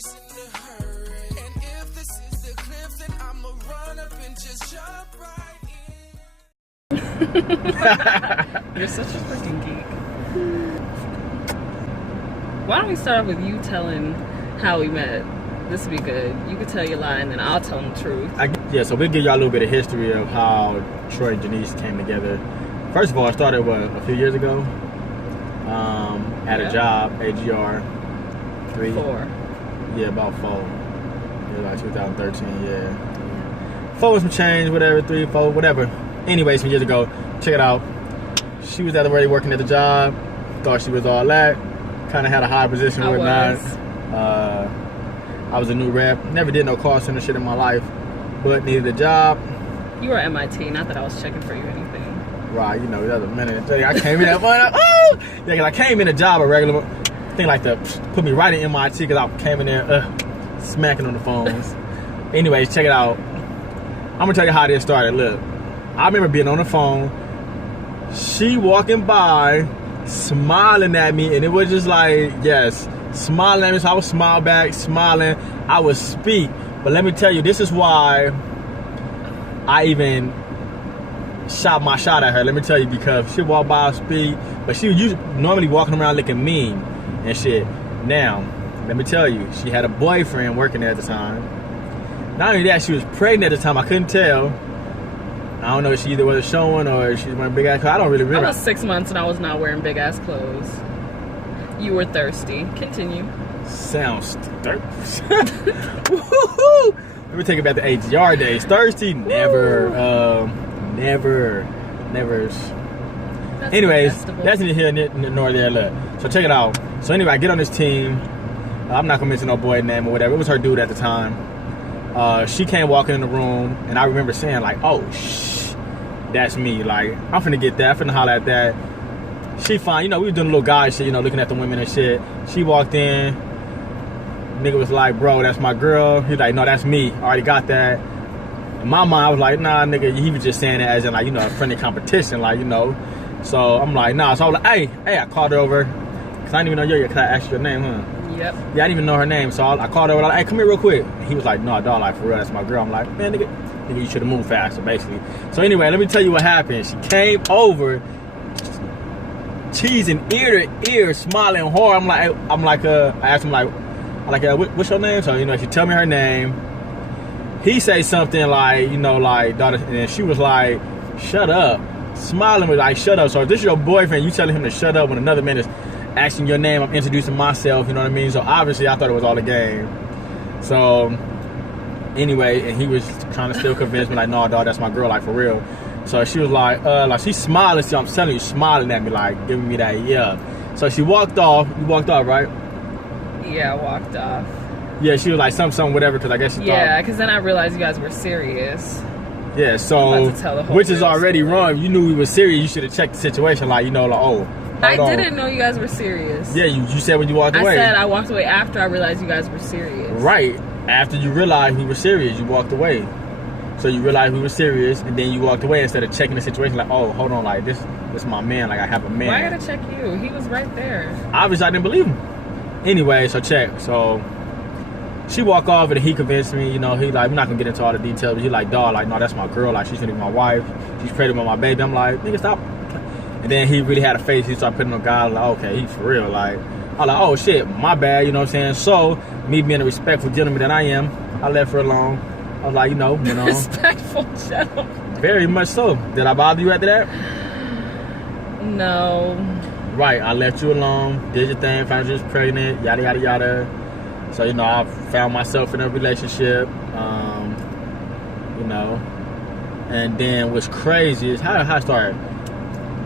peace in a hurry. And if this is the cliff, then I'ma run up and just jump right in. You're such a freaking geek. Why don't we start off with you telling how we met? This would be good. You could tell your lie and then I'll tell them the truth. Yeah, so we'll give y'all a little bit of history of how Troy and Janice came together. First of all, it started, a few years ago? At a job, AGR. 3? 4. Yeah, about 4. Yeah, like 2013, yeah. 4 was some change, whatever, 3, 4, whatever. Anyway, some years ago, check it out. She was already working at the job. Thought she was all that. Kind of had a high position or whatnot. I was a new rep. Never did no call center shit in my life, but needed a job. You were at MIT, not that I was checking for you or anything. Right, you know, the other minute. I came in that fun. Oh! Yeah, because I came in a job, a regular thing like to put me right in MIT because I came in there smacking on the phones. Anyways, check it out. I'm going to tell you how this started. Look, I remember being on the phone, she walking by, smiling at me, and it was just like, yes, smiling at me, so I would smile back, smiling, I would speak. But let me tell you, this is why I even shot my shot at her. Let me tell you, because she walked by, speak, but she was normally walking around looking mean and shit. Now, let me tell you, she had a boyfriend working there at the time. Not only that, she was pregnant at the time. I couldn't tell. I don't know if she either wasn't showing or she was wearing big ass clothes. I don't really remember. I was 6 months and I was not wearing big ass clothes. You were thirsty. Continue. Sounds thirsty. Woohoo! Let me take it back to AGR days. Thirsty? Never. Never. Anyways, that's neither here nor there. Look. So check it out. So anyway, I get on this team. I'm not gonna mention no boy name or whatever. It was her dude at the time. She came walking in the room, and I remember saying like, "Oh, that's me. Like, I'm finna get that. I'm finna holler at that." She fine. You know, we was doing a little guy shit. You know, looking at the women and shit. She walked in. Nigga was like, "Bro, that's my girl." He's like, "No, that's me. I already got that." In my mind, I was like, "Nah, nigga." He was just saying that as in like, you know, a friendly competition, like, you know. So I'm like, "Nah." So I was like, "Hey," I called her over, cause I didn't even know you. Cause I asked you your name, huh? Yep. Yeah, I didn't even know her name. So I called her over, like, "Hey, come here real quick." He was like, "No, dog, like for real, that's my girl." I'm like, "Man, nigga, you should have moved faster, basically." So anyway, let me tell you what happened. She came over, cheesing ear to ear, smiling hard. I asked him like, what's your name? So, you know, she tell me her name. He say something like, you know, like, daughter, and she was like, "Shut up." Smiling was like, "Shut up." So if this is your boyfriend, you telling him to shut up when another man is asking your name, I'm introducing myself, you know what I mean? So obviously I thought it was all a game. So anyway, and he was trying to still convince me like, "No, dog, that's my girl, like for real." So she was like she's smiling, so I'm telling you, smiling at me, like giving me that, yeah. So she walked off. You walked off, right? Yeah, I walked off. Yeah, she was like something, whatever, because I guess she thought. Yeah, because then I realized you guys were serious. Yeah, so, which is already wrong. You knew we were serious. You should have checked the situation, like, you know, like, oh. I didn't know you guys were serious. Yeah, you said when you walked away. I said I walked away after I realized you guys were serious. Right. After you realized we were serious, you walked away. So you realized we were serious, and then you walked away instead of checking the situation, like, oh, hold on, like, this is my man, like, I have a man. Why I gotta check you? He was right there. Obviously, I didn't believe him. Anyway, so check. So she walked off, and he convinced me, you know, he like, we're not gonna get into all the details, but he like, "Dog, like, no, that's my girl, like, she's gonna be my wife, she's pregnant with my baby." I'm like, "Nigga, stop." And then he really had a face, he started putting on God, like, okay, he's for real, like, I'm like, "Oh shit, my bad," you know what I'm saying? So, me being a respectful gentleman that I am, I left her alone. I was like, you know. Respectful gentleman. Very much so. Did I bother you after that? No. Right, I left you alone, did your thing, found you was pregnant, yada, yada, yada. So, you know, I found myself in a relationship, you know. And then what's crazy is how it started.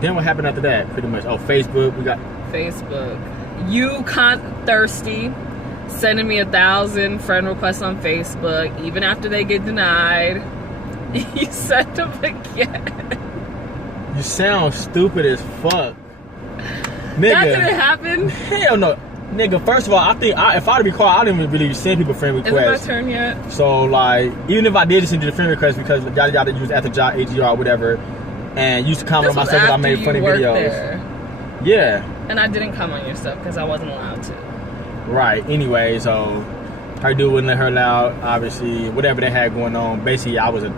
Then what happened after that, pretty much? Oh, Facebook, we got... Facebook. You cunt thirsty. Sending me 1,000 friend requests on Facebook, even after they get denied. You sent them again. You sound stupid as fuck. Nigga. That didn't happen? Hell no. Nigga, first of all, I think if I'd be quiet, I didn't even really send people friend requests. Is it my turn yet? So, like, even if I did send you the friend request because yada yada, you was at the job, AGR or whatever, and used to comment on myself because I made funny videos. There. Yeah. And I didn't comment on your stuff because I wasn't allowed to. Right. Anyway, so her dude wouldn't let her out. Obviously, whatever they had going on. Basically, I was a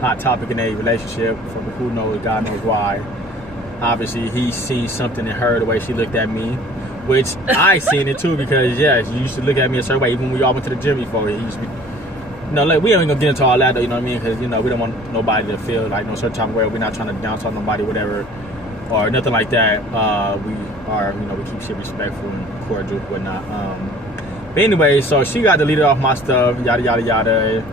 hot topic in a relationship for who knows, God knows why. Obviously, he seen something in her, the way she looked at me, which I seen it too, because yes, you used to look at me a certain way. Even when we all went to the gym before, he used to be, like, we ain't gonna get into all that though, you know what I mean? Because we don't want nobody to feel like no certain type of way. We're not trying to down talk nobody, whatever, or nothing like that. We keep shit respectful and cordial, whatnot. But anyway, so she got deleted off my stuff, yada yada yada.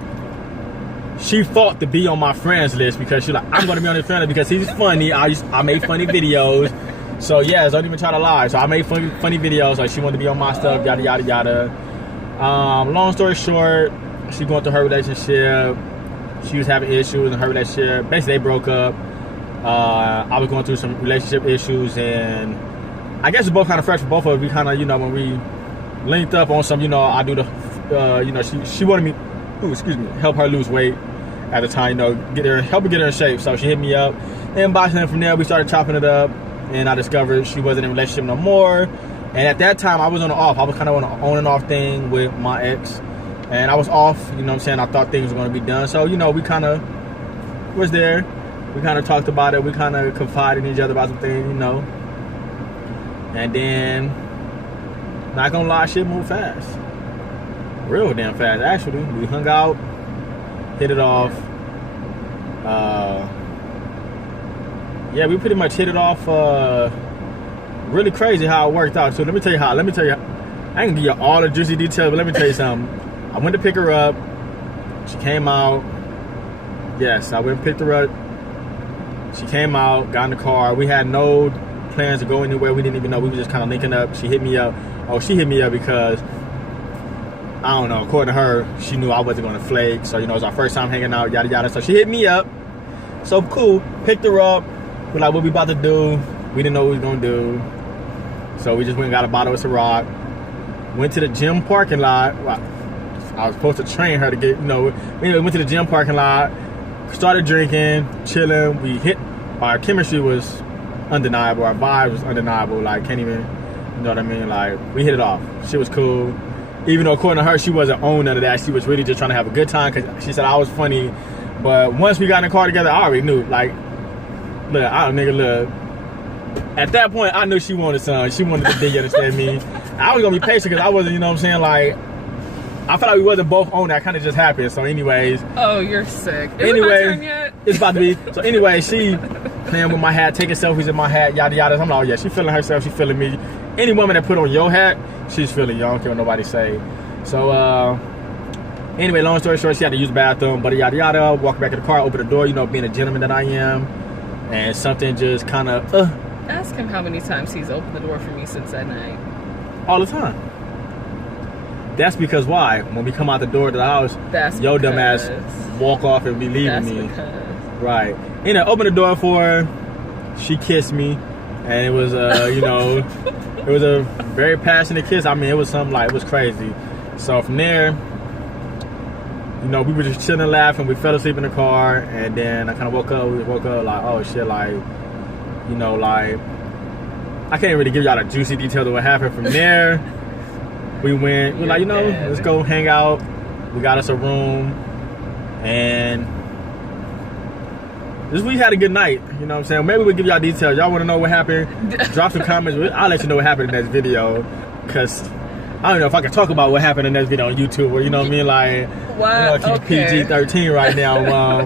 She fought to be on my friends list because she's like, I'm gonna be on his friend list because he's funny. I made funny videos. So yes, don't even try to lie. So I made funny videos. So she wanted to be on my stuff, yada yada yada. Long story short, she going through her relationship. She was having issues in her relationship. Basically, they broke up. I was going through some relationship issues, and I guess it's both kind of fresh for both of us. We kind of, when we linked up on some, I do the, she wanted me, help her lose weight at the time, help her get her in shape. So she hit me up, and from there we started chopping it up, and I discovered she wasn't in a relationship no more. And at that time, I was on the off. I was kind of on an on and off thing with my ex, and I was off. I thought things were going to be done. So we kind of was there. We kind of talked about it. We kind of confided in each other about some things, And then, not gonna lie, shit moved fast. Real damn fast, actually. We hung out, hit it off. We pretty much hit it off. Really crazy how it worked out. So let me tell you how. I ain't gonna give you all the juicy details, but let me tell you something. I went to pick her up. She came out. Yes, I went and picked her up. She came out, got in the car. We had no plans to go anywhere. We didn't even know. We were just kind of linking up. She hit me up. She hit me up because, I don't know, according to her, she knew I wasn't going to flake. So, it was our first time hanging out, yada, yada. So she hit me up. So, cool. Picked her up. We're like, what we about to do? We didn't know what we was going to do. So, we just went and got a bottle of Ciroc. Went to the gym parking lot. I was supposed to train her to get, Anyway, went to the gym parking lot. Started drinking, chilling. Our chemistry was undeniable. Our vibe was undeniable. Like, can't even, you know what I mean? Like, we hit it off. She was cool. Even though, according to her, she wasn't on none of that. She was really just trying to have a good time because she said I was funny. But once we got in the car together, I already knew. Like, look. At that point, I knew she wanted some. She wanted to dig, you understand me? I was going to be patient because I wasn't, like, I felt like we wasn't both on that. Kind of just happened. So, anyways. Oh, you're sick. Is it my turn yet? It's about to be. So, anyway, she playing with my hat, taking selfies in my hat, yada yada. I'm like, oh yeah, she feeling herself. She feeling me. Any woman that put on your hat, she's feeling you. I don't care what nobody say. So, anyway, long story short, she had to use the bathroom, but yada yada. Walk back in the car, open the door. Being a gentleman that I am, and something just kind of. Ask him how many times he's opened the door for me since that night. All the time. That's because why? When we come out the door to the house, your dumb ass walk off and be leaving me. Right. Open the door for her. She kissed me, and it was it was a very passionate kiss. I mean, it was something like, it was crazy. So from there, we were just chilling, laughing. We fell asleep in the car, and then I kind of woke up. We woke up like, oh shit, like, like, I can't really give y'all the juicy details of what happened from there. We went, we're like, let's go hang out. We got us a room, and we had a good night. You know what I'm saying? Maybe we'll give y'all details. Y'all want to know what happened? Drop some comments. I'll let you know what happened in this video, because I don't know if I can talk about what happened in this video on YouTube, or, you know what I mean? Like, what? Keep PG-13 right now.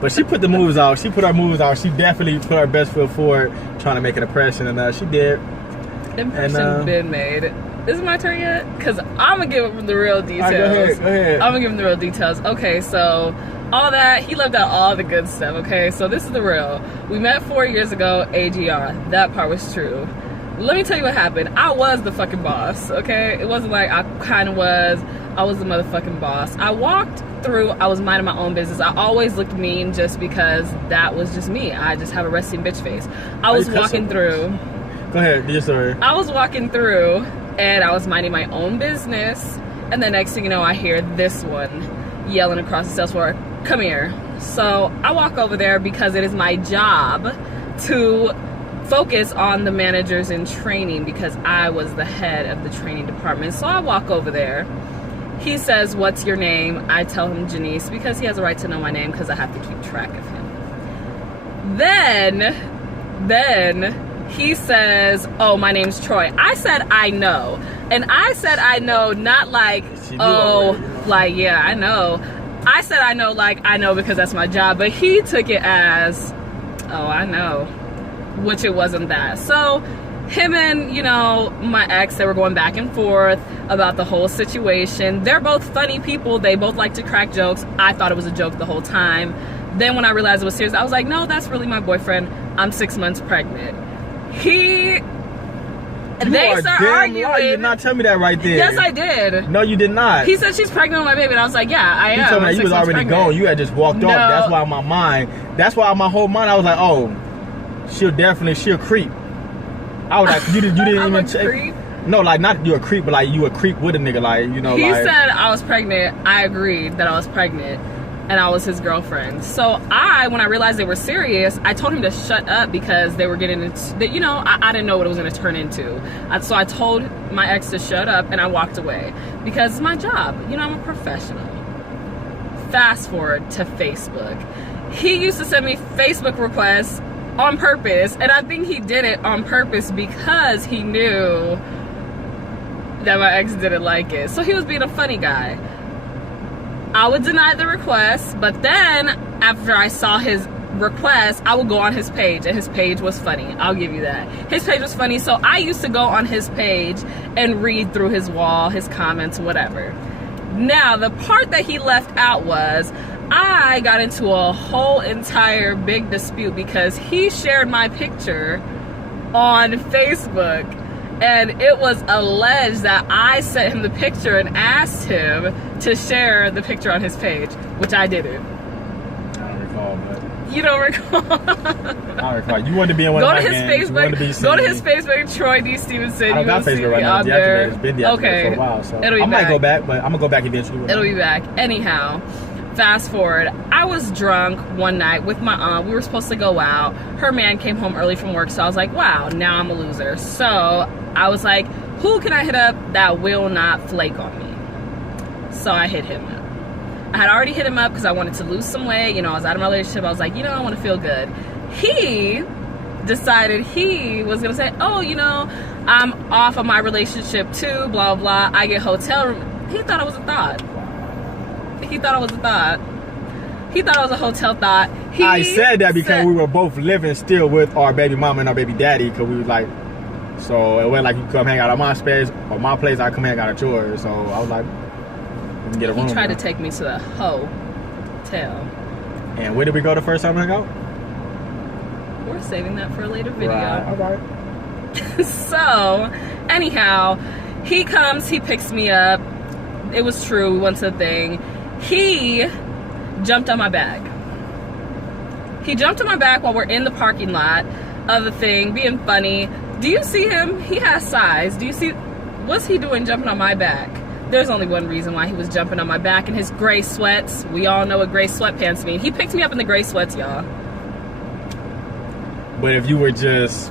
But she put the moves out. She put her moves out. She definitely put her best foot forward, trying to make an impression, and she did. Impression's been made. Is it my turn yet? Because I'm going to give him the real details. All right, go ahead. I'm going to give him the real details. Okay, so all that, he left out all the good stuff, okay? So this is the real. We met 4 years ago, AGR. That part was true. Let me tell you what happened. I was the fucking boss, okay? It wasn't like I kind of was. I was the motherfucking boss. I walked through, I was minding my own business. I always looked mean just because that was just me. I just have a resting bitch face. I was walking through. Go ahead, do your story. I was walking through, and I was minding my own business, and the next thing you know, I hear this one yelling across the sales floor, come here. So I walk over there because it is my job to focus on the managers in training, because I was the head of the training department. So I walk over there, He says, "What's your name?" I tell him Janice because he has a right to know my name because I have to keep track of him. Then he says, "Oh, my name's Troy." I said, "I know." And I said, "I know," not like, "Oh, already, you know. like, yeah, I know." I said, "I know," like, I know because that's my job. But he took it as, "Oh, I know," which it wasn't that. So him and, you know, my ex, they were going back and forth about the whole situation. They're both funny people. They both like to crack jokes. I thought it was a joke the whole time. Then when I realized it was serious, I was like, no, that's really my boyfriend. I'm 6 months pregnant. They start arguing. You did not tell me that right there. Yes, I did. No, you did not. He said she's pregnant with my baby, and I was like, yeah, I am. You told me I'm that you 6 was months already pregnant. gone. You had just walked No. off. That's why my whole mind, I was like, oh, she'll creep. I was like, you didn't I'm even a check. creep? No, like, not you a creep, but like you a creep with a nigga, like, you know, He like. said I was pregnant. I agreed that I was pregnant, and I was his girlfriend. So when I realized they were serious, I told him to shut up because they were getting into, you know, I didn't know what it was going to turn into. So I told my ex to shut up, and I walked away because it's my job. You know, I'm a professional. Fast forward to Facebook. He used to send me Facebook requests on purpose, and I think he did it on purpose because he knew that my ex didn't like it. So he was being a funny guy. I would deny the request, but then after I saw his request, I would go on his page, and his page was funny. I'll give you that. His page was funny, so I used to go on his page and read through his wall, his comments, whatever. Now, the part that he left out was I got into a whole entire big dispute because he shared my picture on Facebook, and it was alleged that I sent him the picture and asked him to share the picture on his page, which I didn't. I don't recall, but. You don't recall? I don't recall. You wanted to be in one Go of to my his games. You wanted to be Facebook. Go to seen. his Facebook, Troy D. Stevenson. I don't You got will see Facebook me right now. on there. It's been deactivated for a while, so It'll be I might back. go back, but I'm gonna go back eventually. It'll be back. Anyhow, fast forward. I was drunk one night with my aunt. We were supposed to go out. Her man came home early from work, so I was like, wow, now I'm a loser. So I was like, who can I hit up that will not flake on me? So I hit him up. I had already hit him up because I wanted to lose some weight. You know, I was out of my relationship. I was like, you know, I want to feel good. He decided he was going to say, oh, you know, I'm off of my relationship too, blah, blah. I get hotel room. He thought it was a thought. He thought it was a thought. He thought it was a hotel thought. I said that because we were both living still with our baby mama and our baby daddy, because we was like, so it went like you come hang out at my space or my place, I come hang out at yours. So I was like, we can get a room. He tried now. to take me to the hotel. And where did we go the first time we hung out? We're saving that for a later video. Right. All right. So, anyhow, he comes, he picks me up. It was true, we went to the thing. He jumped on my back. He jumped on my back while we're in the parking lot of the thing, being funny. Do you see him? He has size. Do you see? What's he doing jumping on my back? There's only one reason why he was jumping on my back in his gray sweats. We all know what gray sweatpants mean. He picked me up in the gray sweats, y'all. But if you were just,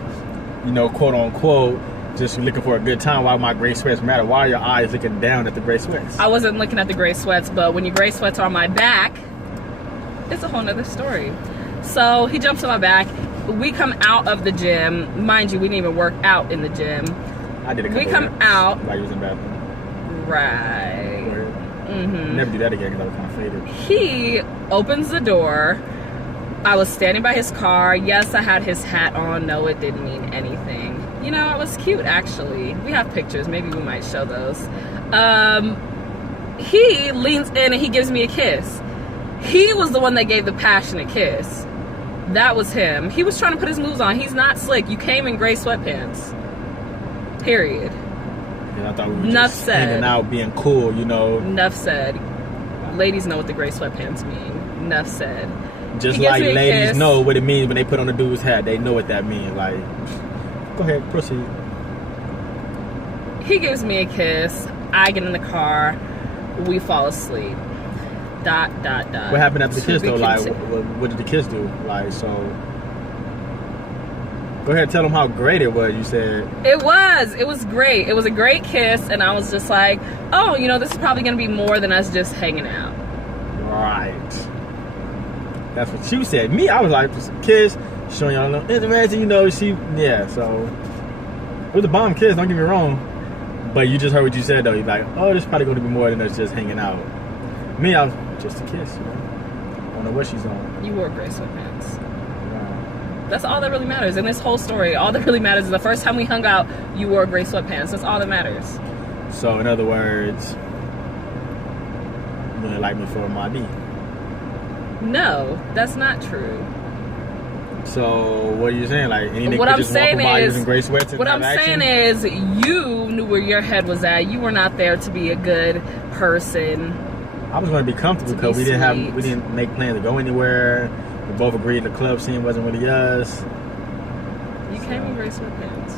you know, quote unquote, just looking for a good time, why my gray sweats matter? Why are your eyes looking down at the gray sweats? I wasn't looking at the gray sweats, but when your gray sweats are on my back, it's a whole nother story. So he jumps on my back. We come out of the gym. Mind you, we didn't even work out in the gym. I did a couple We come reps out. while you was in the bathroom. Right. Mm-hmm. Never do that again because I was kind of faded. He opens the door. I was standing by his car. Yes, I had his hat on. No, it didn't mean anything. You know, it was cute, actually. We have pictures. Maybe we might show those. He leans in and he gives me a kiss. He was the one that gave the passionate kiss. That was him. He was trying to put his moves on. He's not slick. You came in gray sweatpants. Period. Yeah, I thought we were Enough just said. hanging out, being cool, you know. Enough said. Ladies know what the gray sweatpants mean. Enough said. Just He gives like me a ladies kiss. know what it means when they put on a dude's hat. They know what that means. Like, go ahead, proceed. He gives me a kiss. I get in the car. We fall asleep. ... What happened after the To kiss be though? Like, conti- what did the kiss do? Like, so Go ahead, tell them how great it was. You said It was great. It was a great kiss, and I was just like, oh, you know, this is probably gonna be more than us just hanging out. right. That's what you said. Me, I was like, just a kiss, showing y'all a little intimacy. You know, so it was a bomb kiss. Don't get me wrong, but you just heard what you said though. You're like, oh, this is probably gonna be more than us just hanging out. Me, I was just a kiss. You know, I don't know what she's on. You wore gray sweatpants. Wow. That's all that really matters in this whole story. All that really matters is the first time we hung out, you wore gray sweatpants. That's all that matters. So in other words, you really like me for my D. No, that's not true. So what are you saying? Like any nigga What could I'm just walk saying by is- using gray sweats and What have I'm action? saying is, you knew where your head was at. You were not there to be a good person. I was going to be comfortable To because be we sweet. didn't make plans to go anywhere. We both agreed the club scene wasn't really us. You came in gray sweatpants.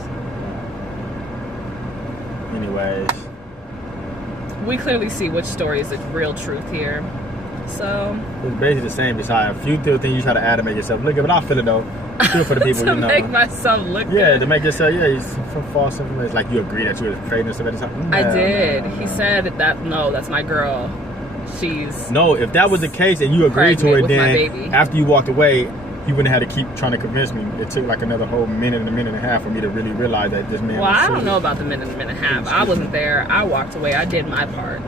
Anyways, We clearly see which story is the real truth here. So, it's basically the same. Besides a few little things you try to add to make yourself look good, but I feel it though. Feel for the people to you know. make myself look Yeah, good. to make yourself, from false information. Like you agree that you were trading stuff at something. I did. He said that, no, that's my girl. She's... No, if that was the case and you agreed to Pregnant it, with my then baby. after you walked away, you wouldn't have to keep trying to convince me. It took like another whole minute and a half for me to really realize that this man Well, was I don't serious. know about the minute and a half. I wasn't there. I walked away. I did my part.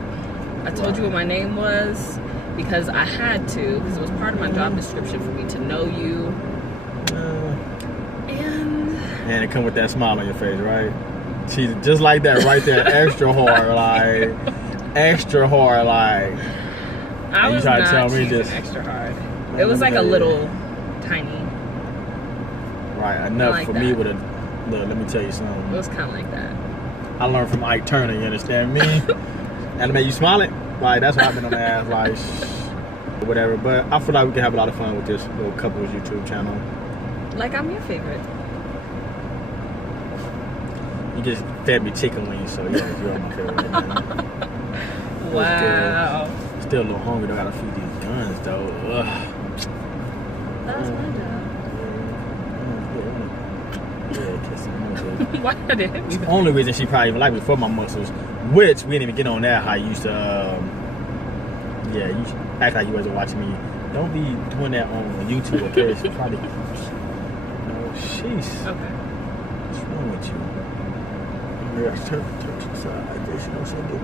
I told you what my name was because I had to, because it was part of my job description for me to know you. And it come with that smile on your face, right? She's just like that right there, extra hard, like extra hard, like. I you was try to not tell me cheesing just- extra hard. It was like a little tiny. Right, enough like for me that. with a. Look, let me tell you It something. was kind of like that. I learned from Ike Turner. You understand me? And to make you smile it, like that's why I've been on the ass, like whatever. But I feel like we can have a lot of fun with this little couples YouTube channel. Like, I'm your favorite. You just fed me chicken wings, so yeah, you're my favorite. Right now. Wow. Still a little hungry. Though. I gotta feed these guns though. Ugh. That's my Yeah, kiss them. job. Why did it hit me? The only reason she probably even liked me for my muscles, which we didn't even get on that. How you used to, yeah, you should act like you wasn't watching me. Don't be doing that on YouTube, okay? She probably, no, sheesh. Okay. What's wrong with you? You're turn side. I guess you know something.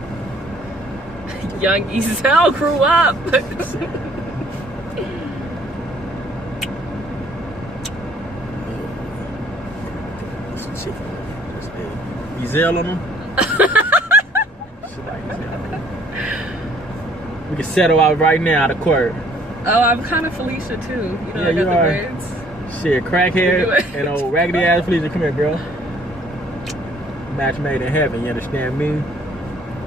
Young Ezel grew up. Some chicken. Just Ezel on them. She like Ezel. We can settle out right now out of court. Oh, I'm kind of Felicia too. You know, Yeah, I you got the are. braids. Shit, We do crackhead it. and old raggedy ass Felicia. Come here, girl. Match made in heaven, you understand me?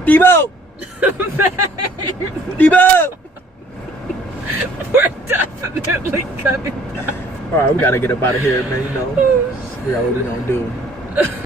Debo! Debo! We're definitely coming. Alright, we gotta get up out of here, man, you know. Figure out what we gonna do.